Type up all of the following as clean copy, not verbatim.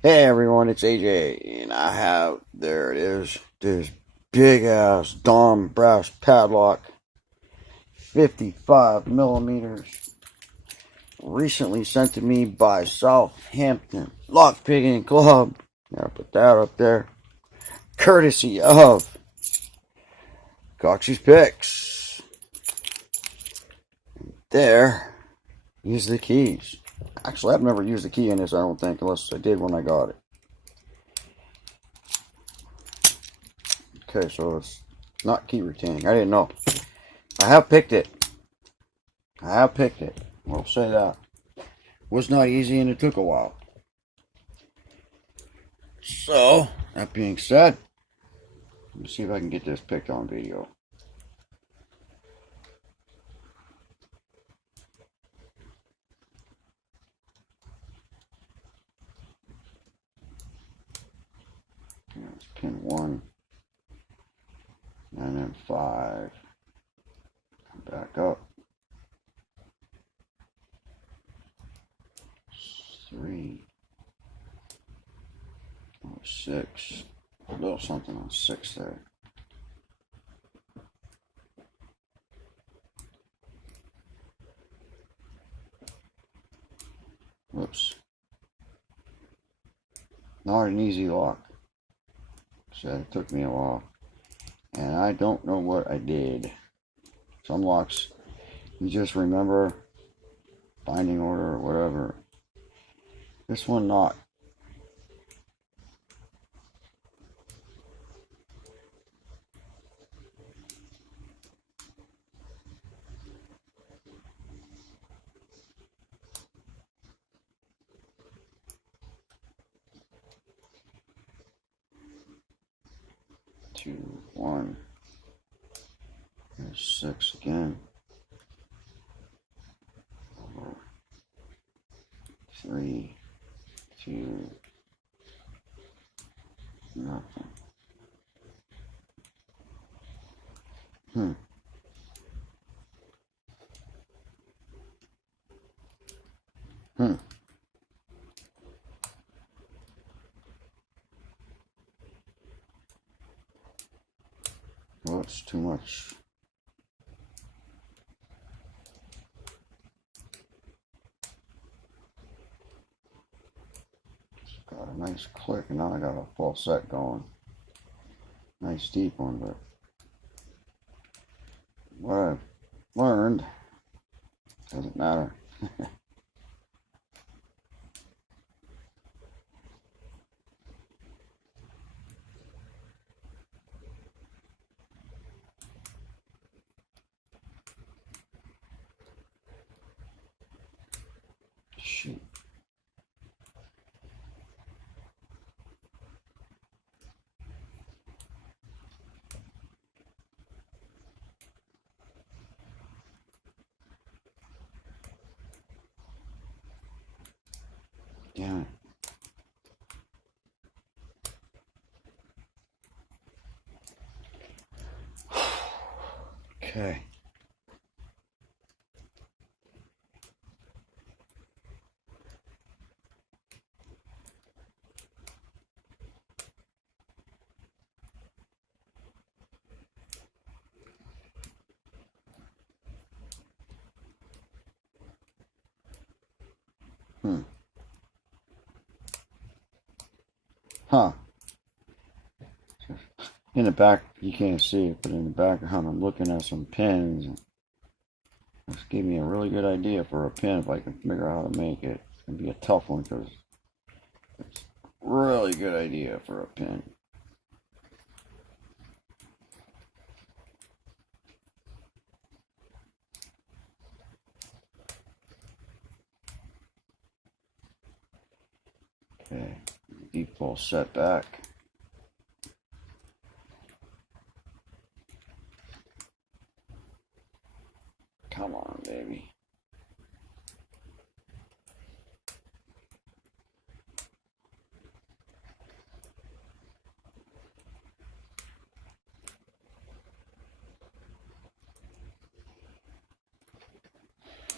Hey everyone, it's AJ, and I have, there it is, this big ass Dom brass padlock, 55 millimeters, recently sent to me by Southampton Lockpicking Club. Gotta put that up there. Courtesy of Coxie's Picks. There, use the keys. Actually, I've never used the key in this, I don't think, unless I did when I got it. Okay, so it's not key retaining. I didn't know. I have picked it. We'll say that. Was not easy and it took a while. So, that being said, let me see if I can get this picked on video. It's pin 1. And then 5. Come back up. 3. 6. A little something on 6 there. Whoops. Not an easy lock. So it took me a while. And I don't know what I did. Some locks, you just remember binding order or whatever. This one not. Two, 1. There's 6 again. 4, 3, 2, nothing. Hmm. Hmm. Well, it's too much. It's got a nice click, and now I got a full set going. Nice deep one, but what I've learned doesn't matter. Shoot. Damn it. Okay. Hmm. Huh. In the back, you can't see it, but in the background, I'm looking at some pins. This gave me a really good idea for a pin if I can figure out how to make it. It's going to be a tough one because it's a really good idea for a pin. Okay, deep full set back. Come on, baby.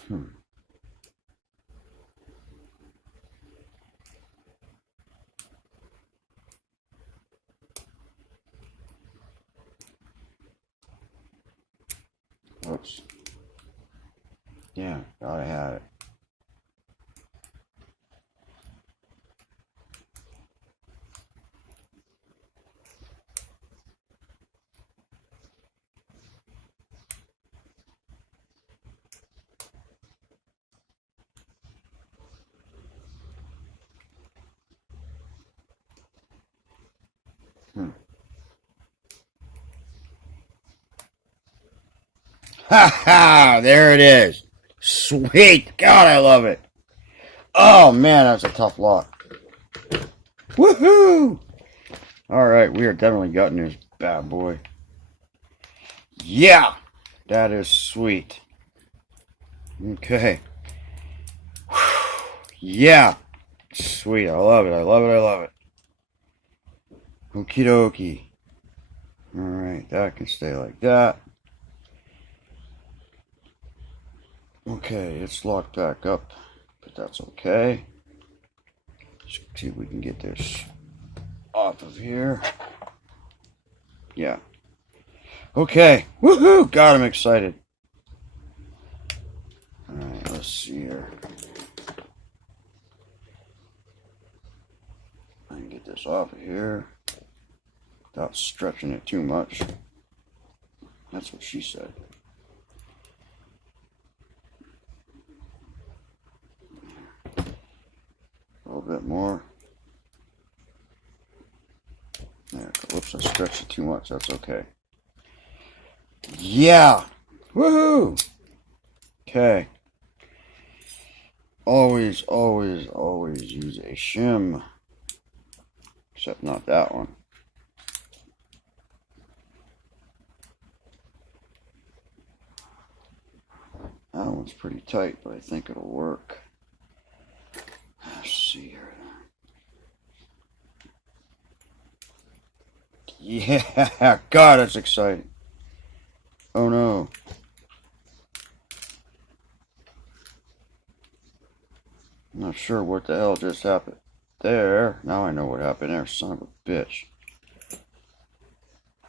Hmm. ounce. Yeah, gotta have it. Ha ha! There it is. Sweet. God, I love it. Oh man, that's a tough lock. Woohoo! Alright, we are definitely gutting this bad boy. Yeah! That is sweet. Okay. Yeah! Sweet. I love it. I love it. I love it. Okie dokie. Alright, that can stay like that. Okay, it's locked back up, but that's okay. Let's see if we can get this off of here. Yeah. Okay. Woohoo! God, I'm excited. Alright, let's see here. I can get this off of here without stretching it too much. That's what she said. A little bit more. There, whoops, I stretched it too much. That's okay. Yeah! Woohoo! Okay. Always, always, always use a shim. Except not that one. That one's pretty tight, but I think it'll work. Let's see here. Yeah, God, that's exciting. Oh no. I'm not sure what the hell just happened there. Now I know what happened there, son of a bitch.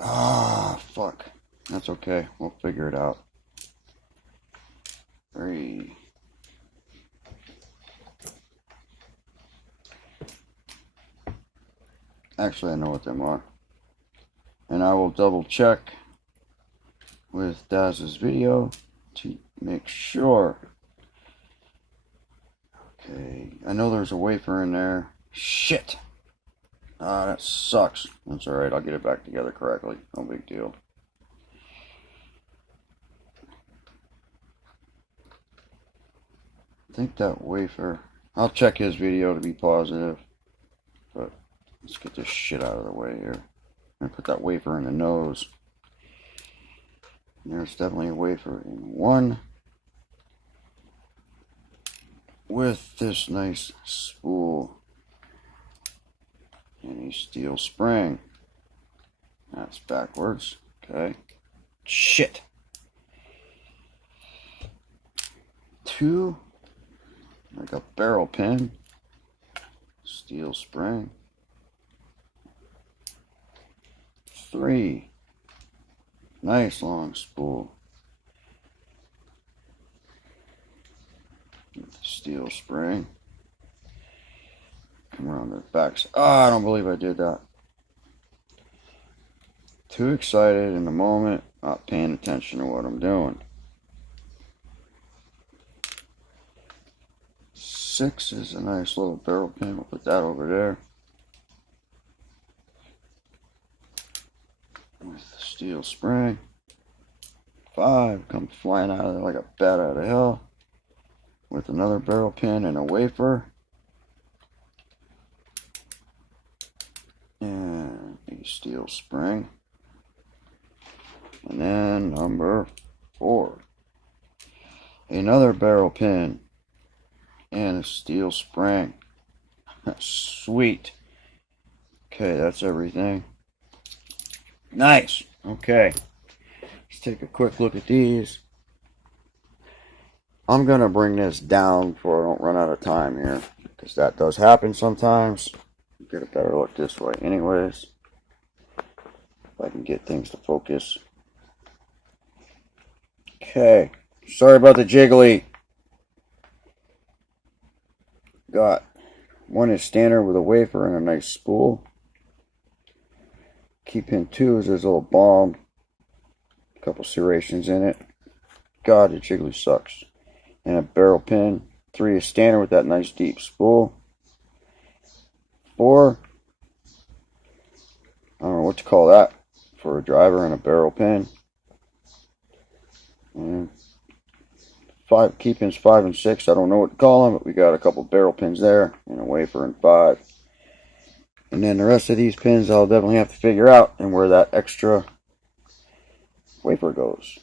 Ah, fuck. That's okay. We'll figure it out. 3. Actually, I know what them are. And I will double check with Daz's video to make sure. Okay, I know there's a wafer in there. Shit! Ah, that sucks. That's alright, I'll get it back together correctly. No big deal. I think that wafer... I'll check his video to be positive. But let's get this shit out of the way here. I'm gonna put that wafer in the nose. There's definitely a wafer in one. With this nice spool. And a steel spring. That's backwards. Okay. Shit. 2. Like a barrel pin. Steel spring. 3. Nice long spool. Steel spring. Come around the back. Oh, I don't believe I did that. Too excited in the moment, not paying attention to what I'm doing. 6 is a nice little barrel pin. We'll put that over there. With the steel spring. 5 comes flying out of there like a bat out of hell. With another barrel pin and a wafer. And a steel spring. And then number 4. Another barrel pin. And a steel spring. Sweet. Okay, that's everything. Nice. Okay. Let's take a quick look at these. I'm going to bring this down before I don't run out of time here. Because that does happen sometimes. Get a better look this way anyways. If I can get things to focus. Okay. Sorry about the jiggly. Got one is standard with a wafer and a nice spool. Key pin 2 is this little bomb. A couple serrations in it. God, the jiggly sucks. And a barrel pin. 3 is standard with that nice deep spool. 4, I don't know what to call that for a driver and a barrel pin. And 5 key pins 5 and 6, I don't know what to call them, but we got a couple barrel pins there and a wafer in 5. And then the rest of these pins I'll definitely have to figure out and where that extra wafer goes.